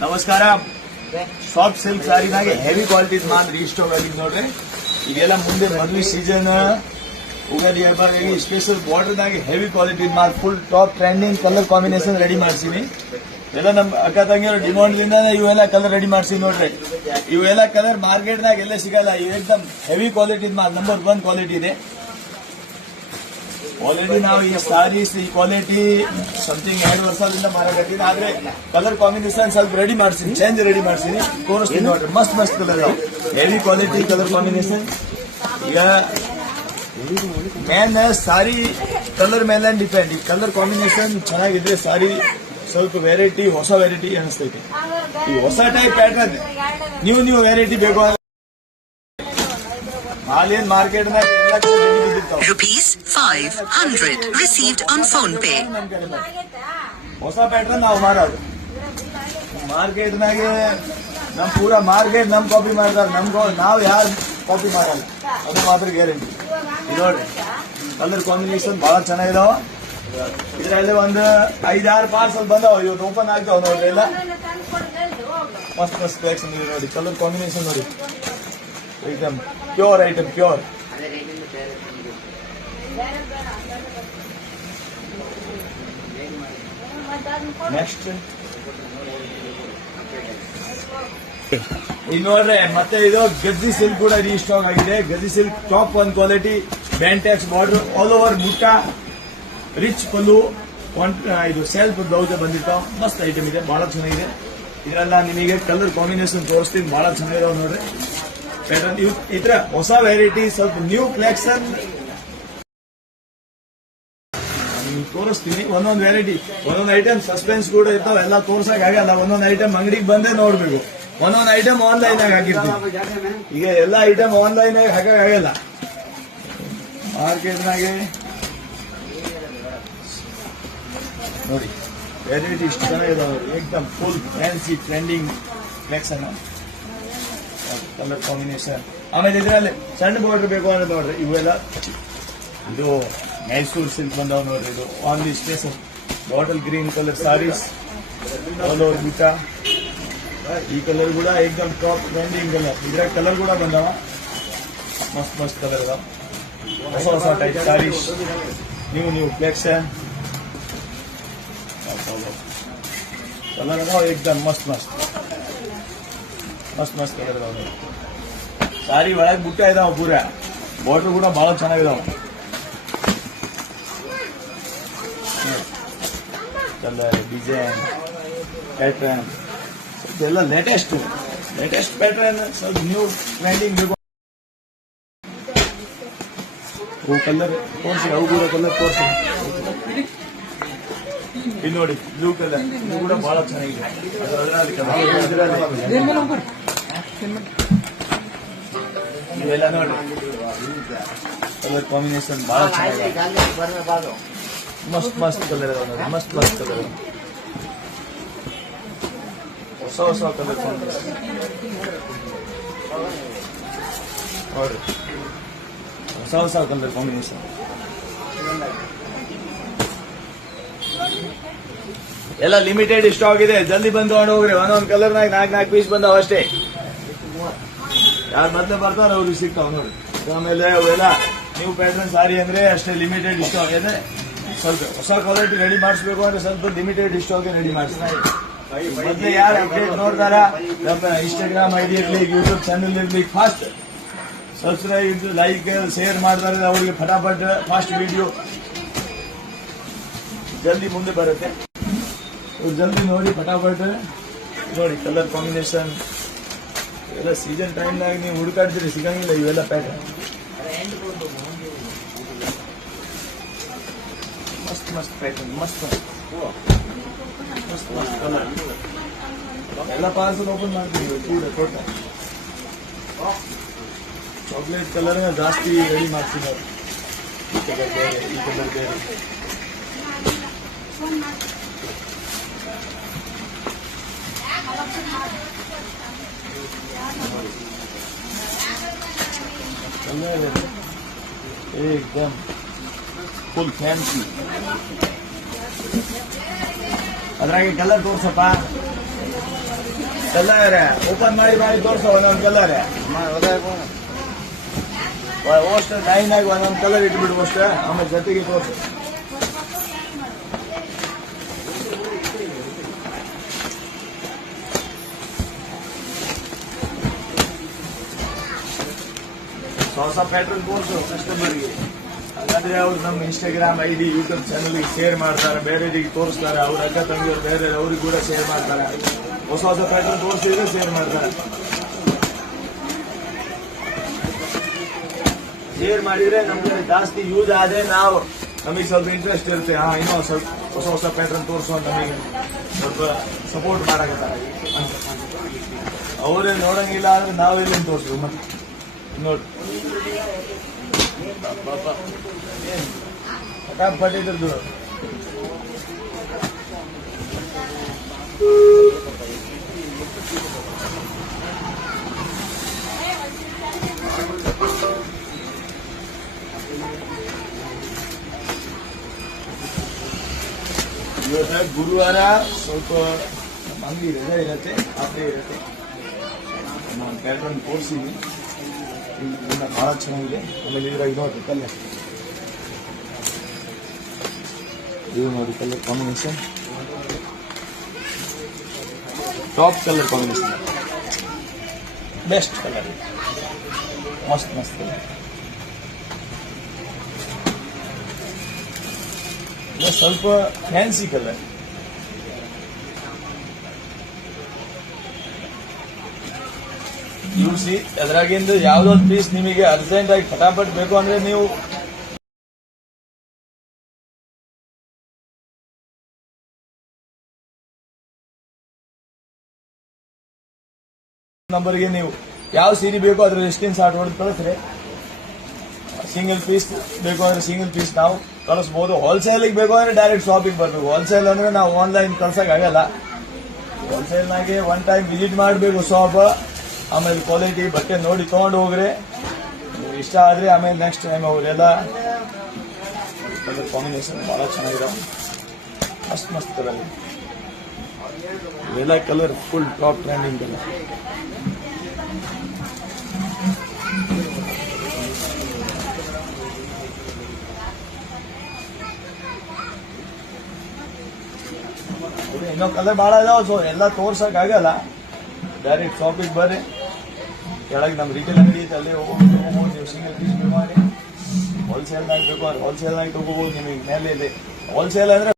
ನಮಸ್ಕಾರ. Soft silk ಸಾರಿನಾಗೆ heavy quality ಮಾಲ್ ರೀಸ್ಟಾಕ್ ಆಗಿದೆ ನೋಡ್ರಿ. ಈಗೆಲ್ಲ ಮುಂದೆ ಮದುವೆ ಸೀಸನ್, ಉಗಾದಿ ಹಬ್ಬ, ಸ್ಪೆಷಲ್ ಬಾರ್ಡರ್ನಾಗೆ ಹೆವಿ ಕ್ವಾಲಿಟಿ ಮಾಲ್ full top trending colour combination ready ಮಾಡ್ಸೀನಿ. ಎಲ್ಲ ನಮ್ಮ ಅಕ್ಕ ತಂಗಿಯರು ಡಿಮಾಂಡ್ಲಿಂದ ಇವೆಲ್ಲ ಕಲರ್ ರೆಡಿ ಮಾಡ್ಸಿ ನೋಡ್ರಿ. ಇವೆಲ್ಲ ಕಲರ್ ಮಾರ್ಕೆಟ್ನಾಗ ಎಲ್ಲ ಸಿಗಲ್ಲ. ಇವು ಏಕದಮ್ ಹೆವಿ ಕ್ವಾಲಿಟಿ ಮಾಲ್, ನಂಬರ್ 1 ಕ್ವಾಲಿಟಿ ಇದೆ. ಆಲ್ರೆಡಿ ನಾವು ಈ ಸಾರೀಸ್ ಈ ಕ್ವಾಲಿಟಿ ಸಮಥಿಂಗ್ 2 ವರ್ಷದಿಂದ ಮಾರಾಟಕ್ಕಿದೆ. ಆದ್ರೆ ಕಲರ್ ಕಾಂಬಿನೇಷನ್ ಸ್ವಲ್ಪ ರೆಡಿ ಮಾಡ್ತೀನಿ, ಚೇಂಜ್ ರೆಡಿ ಮಾಡ್ತೀನಿ, ತೋರಿಸ್ತೀನಿ ನೋಡ್ರಿ. ಮಸ್ತ್ ಮಸ್ತ್ colour heavy quality colour combination. ಈಗ ಮೇನ್ ಸಾರಿ ಕಲರ್ ಮೇಲೆ ಡಿಪೆಂಡ್. ಈ ಕಲರ್ ಕಾಂಬಿನೇಷನ್ ಚೆನ್ನಾಗಿದ್ರೆ ಸಾರಿ ಸ್ವಲ್ಪ ವೆರೈಟಿ, ಹೊಸ ವೆರೈಟಿ ಅನಿಸ್ತೈತಿ. ಈ ಹೊಸ ಟೈಪ್ ಪ್ಯಾಟರ್ನ್ ನ್ಯೂ ವೆರೈಟಿ ಬೇಕು ಅಂದ್ರೆ ಹಾಲೇನ್ ಮಾರ್ಕೆಟ್ ನಾಗ ₹500 received on phone pay. ಹೊಸ ಪ್ಯಾಟರ್ನ್ ನಾವು ಮಾರೋದು ಮಾರ್ಕೆಟ್ ನಾಗೆ. ನಮ್ ಪೂರಾ ಮಾರ್ಕೆಟ್ ನಮ್ ಕಾಪಿ ಮಾಡ್ತಾರೆ, ನಾವು ಯಾರು ಕಾಪಿ ಮಾಡಲ್ಲ, ಅದು ಮಾತ್ರ ಗ್ಯಾರಂಟಿ. ನೋಡ್ರಿ ಕಲರ್ ಕಾಂಬಿನೇಷನ್ ಬಹಳ ಚೆನ್ನಾಗಿದಾವ. ಇದರಲ್ಲಿ ಒಂದು 5-6 ಪಾರ್ಸಲ್ ಬಂದಾವ, ಇವತ್ತು ಓಪನ್ ಆಗ್ತಾವ ನೋಡ್ರಿ. ಎಲ್ಲ ಮಸ್ತ್ ಮಸ್ತ್ ಕಲೆಕ್ಷನ್ ಇದೆ ನೋಡಿ. ಕಲರ್ ಕಾಂಬಿನೇಷನ್ ನೋಡಿ, item pure item pure. Next ಈಗ ನೋಡ್ರೆ ಮತ್ತೆ ಇದು ಗಜ್ಜಿ ಸಿಲ್ಕ್ ಕೂಡ ರೀಸ್ಟಾಕ್ ಆಗಿದೆ. ಗಜ್ಜಿ ಸಿಲ್ಕ್ ಟಾಪ್ 1 ಕ್ವಾಲಿಟಿ, ಬ್ಯಾಂಟೆಕ್ಸ್ ಬಾರ್ಡರ್, ಆಲ್ ಓವರ್ ಬುಟ್ಟ, ರಿಚ್ ಪಲ್ಲು, ಇದು ಸೆಲ್ಫ್ ಬ್ಲೌಸ್ ಬಂದಿರ್ತಾವ. ಮಸ್ತ್ ಐಟಮ್ ಇದೆ, ಬಹಳ ಚೆನ್ನಾಗಿದೆ. ಇದರೆಲ್ಲ ನಿಮಗೆ ಕಲರ್ ಕಾಂಬಿನೇಷನ್ ತೋರಿಸ್ತೀನಿ, ಬಹಳ ಚೆನ್ನಾಗಿದಾವ ನೋಡ್ರಿ. ಪ್ಯಾಟರ್ನ್ ಇದ್ರ ಹೊಸ ವೆರೈಟಿ, ಸ್ವಲ್ಪ ನ್ಯೂ ಕಲೆಕ್ಷನ್ ತೋರಿಸ್ತೀನಿ. ಒಂದೊಂದು ವೆರೈಟಿ, ಒಂದೊಂದು ಐಟಮ್ ಸಸ್ಪೆನ್ಸ್ ಕೂಡ ಇರ್ತಾವ, ಎಲ್ಲ ತೋರ್ಸಕ್ ಆಗಲ್ಲ. ಒಂದೊಂದು ಐಟಮ್ ಅಂಗಡಿಗೆ ಬಂದೇ ನೋಡ್ಬೇಕು. ಒಂದೊಂದು ಐಟಮ್ ಆನ್ಲೈನ್ ಆಗಿ ಹಾಕಿರ್ತೀವಿ. ಈಗ ಎಲ್ಲ ಐಟಮ್ ಆನ್ಲೈನ್ ಆಗಿ ಹಾಕಾಗಲ್ಲ. ಮಾರ್ಕೆಟ್ನಾಗೆ ನೋಡಿ ವೆರೈಟಿ ಇಷ್ಟು ಚೆನ್ನಾಗಿದಾವೆ. ಏಕದಮ್ full fancy trending collection, colour combination. ಆಮೇಲೆ ಇದರಲ್ಲಿ ಸಣ್ಣ ಬಾರ್ಡರ್ ಬೇಕು ಅಂದ್ರೆ ನೋಡ್ರಿ, ಇವೆಲ್ಲ ಇದು ಮೈಸೂರು ಸಿಲ್ಕ್ ಬಂದಾವ ನೋಡ್ರಿ. ಇದು only special bottle green colour saris, all over ಬುಟ್ಟ. ಈ ಕಲರ್ ಕೂಡ ಏಕದಮ್ ಟಾಪ್ ಟ್ರೆಂಡಿಂಗ್ ಕಲರ್. ಇದ್ರಾಗ ಕಲರ್ ಕೂಡ ಬಂದಾವ, ಮಸ್ತ್ ಮಸ್ತ್ ಕಲರ್ ಅದಾವ. ಹೊಸ ಹೊಸ type saris, new collection colour ಅದಾವ. ಏಕದಮ್ ಮಸ್ತ್ ಮಸ್ತ್ ಮಸ್ತ್ ಮಸ್ತ್ ಕಲರ್ ಅದಾವ. ಸಾರಿ ಒಳಗೆ ಬುಟ್ಟ ಇದಾವ, ಪೂರ ಬಾರ್ಡರ್ ಕೂಡ ಬಹಳ ಚೆನ್ನಾಗಿದಾವ. ಕಲರ್, ಡಿಸೈನ್, ಪ್ಯಾಟರ್ನ್ ಎಲ್ಲ ಲೇಟೆಸ್ಟ್ ಪ್ಯಾಟರ್ನ್, ಸ್ವಲ್ಪ ನ್ಯೂ ಟ್ರೆಂಡಿಂಗ್ ಬೇಕು. ಅವು ಕಲರ್ ತೋರಿಸಿ, ಅವು ಕೂಡ ಕಲರ್ ತೋರಿಸಿ. ಇದು ನೋಡಿ ಬ್ಲೂ ಕಲರ್, ಇದು ಕೂಡ ಬಹಳ ಚೆನ್ನಾಗಿದೆ. ಇವೆಲ್ಲ ನೋಡಿ ಕಲರ್ ಕಾಂಬಿನೇಷನ್ ಬಹಳ ಚೆನ್ನಾಗಿದೆ. ಮಸ್ತ್ ಮಸ್ತ್ ಕಲರ್ ಅದಾವ ನೋಡಿ, ಮಸ್ತ್ ಮಸ್ತ್ ಕಲರ್. ಹೊಸ ಹೊಸ ಕಲರ್ ಕಾಂಬಿನೇಷನ್ ನೋಡ್ರಿ, ಹೊಸ ಹೊಸ ಕಲರ್ ಕಾಂಬಿನೇಷನ್. ಎಲ್ಲ ಲಿಮಿಟೆಡ್ ಸ್ಟಾಕ್ ಇದೆ, ಜಲ್ದಿ ಬಂದು ತಗೊಂಡು ಹೋಗ್ರಿ. ಒಂದೊಂದು ಕಲರ್ನಾಗ 4 ಪೀಸ್ ಬಂದಾವ ಅಷ್ಟೇ. ಯಾರು ಮೊದಲೇ ಬರ್ತಾರ ಅವ್ರಿಗೆ ಸಿಗ್ತಾವ ನೋಡ್ರಿ. ಆಮೇಲೆ ಅವೆಲ್ಲ ನ್ಯೂ ಪ್ಯಾಟರ್ನ್ ಸಾರಿ ಅಂದ್ರೆ ಅಷ್ಟೇ ಲಿಮಿಟೆಡ್ ಸ್ಟಾಕ್ ಇದೆ. ಸ್ವಲ್ಪ ಹೊಸ ಕ್ವಾಲಿಟಿ ರೆಡಿ ಮಾಡಿಸ್ಬೇಕು ಅಂದ್ರೆ ಸ್ವಲ್ಪ ಲಿಮಿಟೆಡ್ ಸ್ಟಾಕ್ ರೆಡಿ ಮಾಡಿಸ್ತಾರೆ. ಮೊದಲೇ ಯಾರು ಅಪ್ಡೇಟ್ ನೋಡ್ತಾರ, ನಮ್ಮ ಇನ್ಸ್ಟಾಗ್ರಾಮ್ ಐಡಿ ಇರ್ಲಿ, ಯೂಟ್ಯೂಬ್ ಚಾನಲ್ ಇರ್ಲಿ, ಫಾಸ್ಟ್ ಸಬ್ಸ್ಕ್ರೈಬ್, ಲೈಕ್, ಶೇರ್ ಮಾಡ್ತಾರೆ. ಅವರಿಗೆ ಫಟಾಫಟ್ ಫಾಸ್ಟ್ ವಿಡಿಯೋ ಜಲ್ದಿ ಮುಂದೆ ಬರುತ್ತೆ. ಜಲ್ದಿ ನೋಡಿ, ಫಟಾಫಟ್ ನೋಡಿ. ಕಲರ್ ಕಾಂಬಿನೇಷನ್ ಎಲ್ಲ ಸೀಸನ್ ಟೈಮ್ನಾಗ ನೀವು ಹುಡುಕಾಡ್ತೀರಿ, ಸಿಗಂಗಿಲ್ಲ ಇವೆಲ್ಲ ಪ್ಯಾಟರ್ನ್. ಮಸ್ತ್ ಮಸ್ತ್ ಪ್ಯಾಟರ್ನ್, ಮಸ್ತ್ ಮಸ್ತ್ ಮಸ್ತ್ ಕಲರ್. ಎಲ್ಲ ಪಾರ್ಸಲ್ ಓಪನ್ ಮಾಡ್ತೀವಿ ಕೂಡ ಟೋಟಲ್. ಚಾಕ್ಲೇಟ್ ಕಲರ್ ಜಾಸ್ತಿ ರೆಡಿ ಮಾಡ್ತೀವಿ. ಈ ಕಲರ್ ಬೇರೆ, ಈ ಕಲರ್ ಬೇರೆ. एकदम ಫುಲ್ ಫ್ಯಾನ್ಸಿ. ಅದ್ರಾಗೆ ಕಲರ್ ತೋರ್ಸಪ್ಪ. ಕಲರ್ ಓಪನ್ ಮಾಡಿ ತೋರಿಸೋ ಒಂದೊಂದು ಕಲರ್ ಅಷ್ಟು ಲೈನ್ ಆಗಿ ಒಂದೊಂದು ಕಲರ್ ಇಟ್ಬಿಡು ಅಷ್ಟೇ, ಆಮೇಲೆ ಜೊತೆಗೆ ತೋರಿಸು. ಹೊಸ ಪ್ಯಾಟರ್ನ್ ತೋರಿಸು ಕಸ್ಟಮರ್ಗೆ, ಹಾಗಾದ್ರೆ ಅವ್ರು ನಮ್ಮ ಇನ್ಸ್ಟಾಗ್ರಾಮ್ ID ಯೂಟ್ಯೂಬ್ ಚಾನಲ್ಗೆ ಶೇರ್ ಮಾಡ್ತಾರೆ, ಬೇರೆಯವರಿಗೆ ತೋರಿಸ್ತಾರೆ, ಅವ್ರ ಅಕ್ಕ ತಂಗಿಯವ್ರು ಬೇರೆ ಅವ್ರಿಗೆ ಕೂಡ ಶೇರ್ ಮಾಡ್ತಾರೆ. ಹೊಸ ಪ್ಯಾಟರ್ನ್ ತೋರಿಸಿದ್ರೆ ಶೇರ್ ಮಾಡ್ತಾರೆ. ಶೇರ್ ಮಾಡಿದ್ರೆ ನಮ್ಗೆ ಜಾಸ್ತಿ ಯೂಸ್ ಆದ್ರೆ ನಮಗೆ ಸ್ವಲ್ಪ ಇಂಟ್ರೆಸ್ಟ್ ಇರುತ್ತೆ. ಇನ್ನೂ ಸ್ವಲ್ಪ ಹೊಸ ಪ್ಯಾಟರ್ನ್ ತೋರಿಸೋ ನಮಗೆ ಸ್ವಲ್ಪ ಸಪೋರ್ಟ್ ಮಾಡಕತ್ತಾರೆ. ಅವರೇ ನೋಡಂಗಿಲ್ಲ ಅಂದ್ರೆ ನಾವೆಲ್ಲಿ ತೋರಿಸ್ಬೇಕು ಮತ್ತೆ ನೋಡಿ. ಫಟಾಫಟ್ ಇದ್ರದ್ದು ಇವತ್ತು ಗುರುವಾರ ಸ್ವಲ್ಪ ನಮ್ಮ ಅಂಗಡಿ ರಜೆ ಇರುತ್ತೆ, ಆಫೇ ಇರುತ್ತೆ. ನಾನು ಪ್ಯಾಟರ್ನ್ ತೋರಿಸಿದ್ವಿ, ಬಹಳ ಚೆನ್ನಾಗಿದೆ. ಆಮೇಲೆ ಇದ್ರಾಗ ನೋಡಿ ಕಲ್ಲರ್, ಇದು ನೋಡಿ colour combination, top colour combination, best colour, ಮಸ್ತ್ ಕಲರ್. ಇದು ಸ್ವಲ್ಪ ಫ್ಯಾನ್ಸಿ ಕಲರ್. ಸಿ ಅದ್ರಾಗಿಂದ ಯಾವ್ದೊಂದು ಪೀಸ್ ನಿಮಗೆ ಅರ್ಜೆಂಟ್ ಆಗಿ ಫಟಾಫಟ್ ಬೇಕು ಅಂದ್ರೆ ನೀವು ನಂಬರ್ಗೆ ನೀವು ಯಾವ ಸೀರೆ ಬೇಕೋ ಅದ್ರ ಸ್ಕ್ರೀನ್ ಶಾಟ್ ಹೊಡೆದು ಕಳಿಸ್ರಿ. ಸಿಂಗಲ್ ಪೀಸ್ ಬೇಕು ಅಂದ್ರೆ ಸಿಂಗಲ್ ಪೀಸ್ ನಾವು ಕಳಿಸ್ಬೋದು. ಹೋಲ್ಸೇಲಿಗೆ ಬೇಕು ಅಂದ್ರೆ ಡೈರೆಕ್ಟ್ ಶಾಪಿಗೆ ಬರಬೇಕು. ಹೋಲ್ಸೇಲ್ ಅಂದ್ರೆ ನಾವು ಆನ್ಲೈನ್ ಕಳ್ಸಕ್ ಆಗಲ್ಲ. ಹೋಲ್ಸೇಲ್ನಾಗೆ ಒನ್ ಟೈಮ್ ವಿಸಿಟ್ ಮಾಡಬೇಕು ಶಾಪ್, ಆಮೇಲೆ ಕ್ವಾಲಿಟಿ ಬಟ್ಟೆ ನೋಡಿ ತಗೊಂಡು ಹೋಗ್ರಿ. ಇಷ್ಟ ಆದ್ರೆ ಆಮೇಲೆ ನೆಕ್ಸ್ಟ್ ಟೈಮ್ ಅವರೆಲ್ಲ ಕಲರ್ ಕಾಂಬಿನೇಷನ್ ಬಹಳ ಚೆನ್ನಾಗಿದಾವೆ, ಮಸ್ತ್ ಕಲರ್. ಇವೆಲ್ಲ colour full top trending colour. ಇನ್ನೂ ಕಲರ್ ಭಾಳ ಇದಾವೆ, ಸೊ ಎಲ್ಲ ತೋರ್ಸಕ್ ಆಗಲ್ಲ. ಡೈರೆಕ್ಟ್ ಶಾಪಿಗೆ ಬರ್ರಿ. ಕೆಳಗೆ ನಮ್ಮ ರಿಟೇಲ್ ಅಂಗಡಿ ಐತೆ, ಅಲ್ಲಿ ಹೋಗ್ಬೋದು. ನೀವು ಸಿಂಗಲ್ ಪೀಸ್ ಬೇಕು ಮಾಡಿ ಹೋಲ್ಸೇಲ್ನಾಗ ಬೇಕು ಅಂದ್ರೆ ಹೋಲ್ಸೇಲ್ನಾಗ ತಗೋಬೋದು. ನಿಮಗೆ ಮೇಲೆ ಇದೆ ಹೋಲ್ಸೇಲ್ ಅಂದ್ರೆ